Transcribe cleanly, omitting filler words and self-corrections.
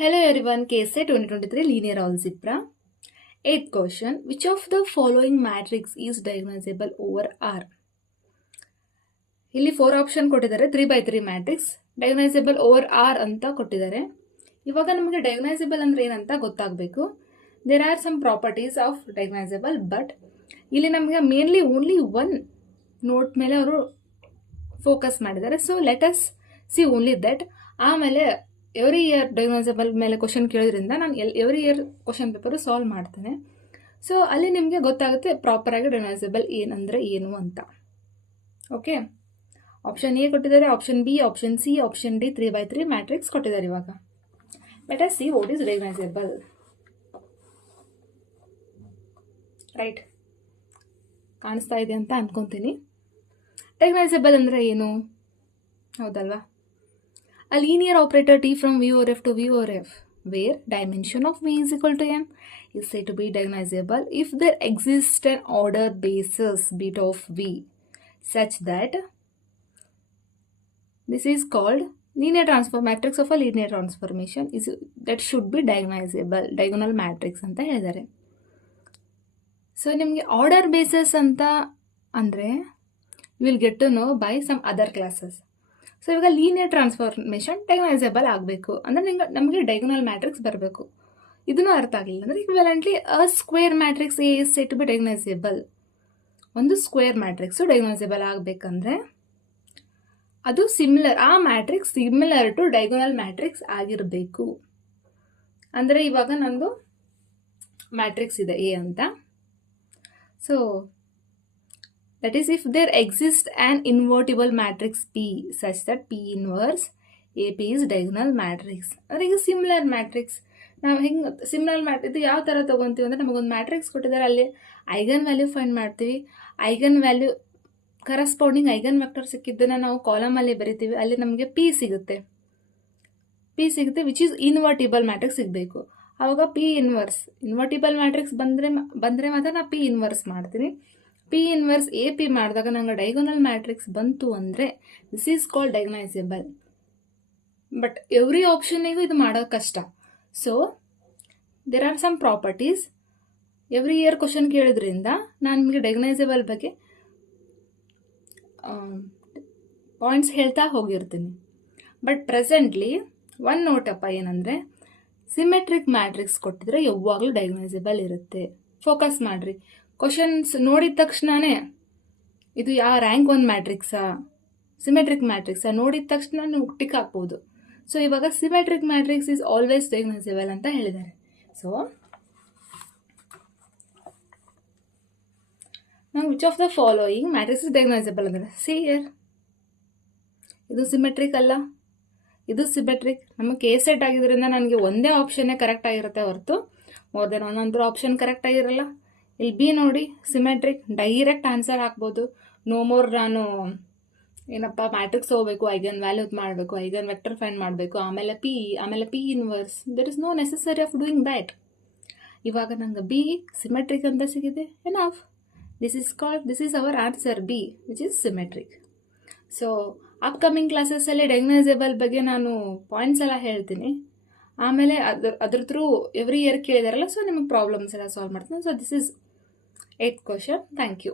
Hello everyone, KSA 2023 Linear Algebra. 8th question. Which of the following matrix is diagonalizable over R? ಇಲ್ಲಿ 4 option ಕೊಟ್ಟಿದ್ದಾರೆ. 3x3 matrix ಡಯಾಗನೈಸಬಲ್ over R ಅಂತ ಕೊಟ್ಟಿದ್ದಾರೆ. ಇವಾಗ ನಮಗೆ ಡಯಾಗನೈಸಬಲ್ ಅಂದ್ರೆ ಏನಂತ ಗೊತ್ತಾಗಬೇಕು. There are some properties of diagonalizable, but ಇಲ್ಲಿ ನಮಗೆ ಮೇನ್ಲಿ ಓನ್ಲಿ ಒನ್ ನೋಟ್ ಮೇಲೆ ಅವರು ಫೋಕಸ್ ಮಾಡಿದ್ದಾರೆ. So let us see only that. ಆಮೇಲೆ ಎವ್ರಿ ಇಯರ್ ಡಯಾಗನೈಸಬಲ್ ಮೇಲೆ ಕ್ವಶನ್ ಕೇಳೋದ್ರಿಂದ ನಾನು every year question paper solve ಮಾಡ್ತೇನೆ. ಸೊ ಅಲ್ಲಿ ನಿಮಗೆ ಗೊತ್ತಾಗುತ್ತೆ ಪ್ರಾಪರ್ ಆಗಿ ಡಯಾಗನೈಸಬಲ್ ಏನಂದ್ರೆ ಏನು ಅಂತ. ಓಕೆ, ಆಪ್ಷನ್ ಎ ಕೊಟ್ಟಿದ್ದಾರೆ, option B, option C, option D 3x3 matrix ಕೊಟ್ಟಿದ್ದಾರೆ. ಇವಾಗ let us see what is diagonalizable. Right, ಕಾಣಿಸ್ತಾ ಇದೆ ಅಂತ ಅನ್ಕೊಂತೀನಿ. ಡಯಾಗನೈಸಬಲ್ ಅಂದ್ರೆ ಏನು, ಹೌದಲ್ವಾ? A linear operator T from V over F to V over F, where dimension of V is equal to M, is said to be diagonalizable if there exists an order basis beta of V such that this is called linear transform matrix of a linear transformation is that should be diagonalizable, diagonal matrix ಅಂತ ಹೇಳಿದ್ದಾರೆ. So ನಿಮಗೆ order basis ಅಂತ ಅಂದರೆ you will get to know by some other classes. So ಇವಾಗ linear transformation diagonalisable ಆಗಬೇಕು ಅಂದರೆ ನಮಗೆ diagonal matrix ಬರಬೇಕು. ಇದನ್ನು ಅರ್ಥ ಆಗಲಿಲ್ಲ ಅಂದರೆ equivalently a square matrix A is said to be diagonalizable. ಒಂದು ಸ್ಕ್ವೇರ್ ಮ್ಯಾಟ್ರಿಕ್ಸು ಡಯಾಗನೈಸಬಲ್ ಆಗಬೇಕಂದ್ರೆ ಅದು ಸಿಮಿಲರ್, ಆ matrix similar to diagonal matrix ಆಗಿರಬೇಕು. ಅಂದರೆ ಇವಾಗ ನಂದು ಮ್ಯಾಟ್ರಿಕ್ಸ್ ಇದೆ ಎ ಅಂತ. So that is if there exists an invertible matrix P such that P inverse AP is diagonal matrix. ಅಂದರೆ ಈಗ ಸಿಮಿಲರ್ ಮ್ಯಾಟ್ರಿಕ್ಸ್ ನಾವು ಹೆಂಗೆ ಸಿಮಿಲರ್ ಇದು ಯಾವ ಥರ ತೊಗೊತೀವಿ ಅಂದರೆ ನಮಗೊಂದು ಮ್ಯಾಟ್ರಿಕ್ಸ್ ಕೊಟ್ಟಿದ್ದಾರೆ, ಅಲ್ಲಿ ಐಗನ್ ವ್ಯಾಲ್ಯೂ ಫೈಂಡ್ ಮಾಡ್ತೀವಿ. Eigenvalue corresponding eigenvector ಸಿಕ್ಕಿದ್ದನ್ನು ನಾವು ಕಾಲಮಲ್ಲಿ ಬರಿತೀವಿ. ಅಲ್ಲಿ ನಮಗೆ ಪಿ ಸಿಗುತ್ತೆ ವಿಚ್ ಈಸ್ ಇನ್ವರ್ಟಿಬಲ್ ಮ್ಯಾಟ್ರಿಕ್ಸ್ ಸಿಗಬೇಕು. ಆವಾಗ ಪಿ ಇನ್ವರ್ಟಿಬಲ್ ಮ್ಯಾಟ್ರಿಕ್ಸ್ ಬಂದರೆ ಮಾತ್ರ ನಾನು ಪಿ ಇನ್ವರ್ಸ್ ಮಾಡ್ತೀನಿ. ಪಿ ಇನ್ವರ್ಸ್ ಎ ಪಿ ಮಾಡಿದಾಗ ನಂಗೆ ಡಯಾಗನಲ್ ಮ್ಯಾಟ್ರಿಕ್ಸ್ ಬಂತು ಅಂದರೆ this is called diagonalisable. But every ಆಪ್ಷನ್ನಿಗೂ ಇದು ಮಾಡೋದು ಕಷ್ಟ. So there are some properties. Every year question ಕೇಳೋದ್ರಿಂದ ನಾನು ನಿಮಗೆ ಡಯಾಗನೈಸಬಲ್ ಬಗ್ಗೆ ಪಾಯಿಂಟ್ಸ್ ಹೇಳ್ತಾ ಹೋಗಿರ್ತೀನಿ. ಬಟ್ ಪ್ರೆಸೆಂಟ್ಲಿ ಒನ್ ನೋಟಪ್ಪ ಏನಂದರೆ ಸಿಮೆಟ್ರಿಕ್ ಮ್ಯಾಟ್ರಿಕ್ಸ್ ಕೊಟ್ಟಿದ್ರೆ ಯಾವಾಗಲೂ ಡಯಾಗನೈಸಬಲ್ ಇರುತ್ತೆ. ಫೋಕಸ್ ಮಾಡಿರಿ. ಕ್ವಶನ್ಸ್ ನೋಡಿದ ತಕ್ಷಣನೇ ಇದು ಯಾವ ರ್ಯಾಂಕ್ 1 ಮ್ಯಾಟ್ರಿಕ್ಸಾ ಸಿಮೆಟ್ರಿಕ್ ಮ್ಯಾಟ್ರಿಕ್ಸಾ ನೋಡಿದ ತಕ್ಷಣ ನೀವು ಟಿಕ್ ಹಾಕ್ಬೋದು. ಸೊ ಇವಾಗ symmetric matrix is always diagonalisable ಅಂತ ಹೇಳಿದ್ದಾರೆ. ಸೊ ನಾವು which of the following matrix is diagonalisable ಅಂದರೆ ಸಿ ಹಿಯರ್, ಇದು ಸಿಮೆಟ್ರಿಕ್ ಅಲ್ಲ, ಇದು ಸಿಮೆಟ್ರಿಕ್. ನಮಗೆ ಕೆ ಸೆಟ್ ಆಗಿದ್ರಿಂದ ನನಗೆ ಒಂದೇ ಆಪ್ಷನ್ನೇ ಕರೆಕ್ಟ್ ಆಗಿರುತ್ತೆ ಹೊರತು ಮೋರ್ ದೆನ್ ಒಂದೊಂದು ಆಪ್ಷನ್ ಕರೆಕ್ಟ್ ಆಗಿರಲ್ಲ. ಇಲ್ಲಿ ಬಿ ನೋಡಿ ಸಿಮೆಟ್ರಿಕ್, ಡೈರೆಕ್ಟ್ ಆನ್ಸರ್ ಹಾಕ್ಬೋದು. ನೋ ಮೋರ್ ನಾನು ಏನಪ್ಪ ಮ್ಯಾಟ್ರಿಕ್ಸ್ ಹೋಗ್ಬೇಕು, ಐಗನ್ ವ್ಯಾಲ್ಯೂ ಮಾಡಬೇಕು, ಐಗನ್ ವೆಕ್ಟರ್ ಫೈಂಡ್ ಮಾಡಬೇಕು, ಆಮೇಲೆ P inverse. There is no necessary of doing that. ಇವಾಗ ನಂಗೆ ಬಿ ಸಿಮೆಟ್ರಿಕ್ ಅಂತ ಸಿಗಿದೆ, enough. This is our answer B which is symmetric. So upcoming ಕ್ಲಾಸಸ್ಸಲ್ಲಿ ಡಯಾಗನೈಸಬಲ್ ಬಗ್ಗೆ ನಾನು ಪಾಯಿಂಟ್ಸ್ ಎಲ್ಲ ಹೇಳ್ತೀನಿ. ಆಮೇಲೆ ಅದ್ರ ಥ್ರೂ ಎವ್ರಿ ಇಯರ್ ಕೇಳಿದಾರಲ್ಲ, ಸೊ ನಿಮಗೆ ಪ್ರಾಬ್ಲಮ್ಸ್ ಎಲ್ಲ ಸಾಲ್ವ್ ಮಾಡ್ತೀನಿ. So this is 8th question. Thank you.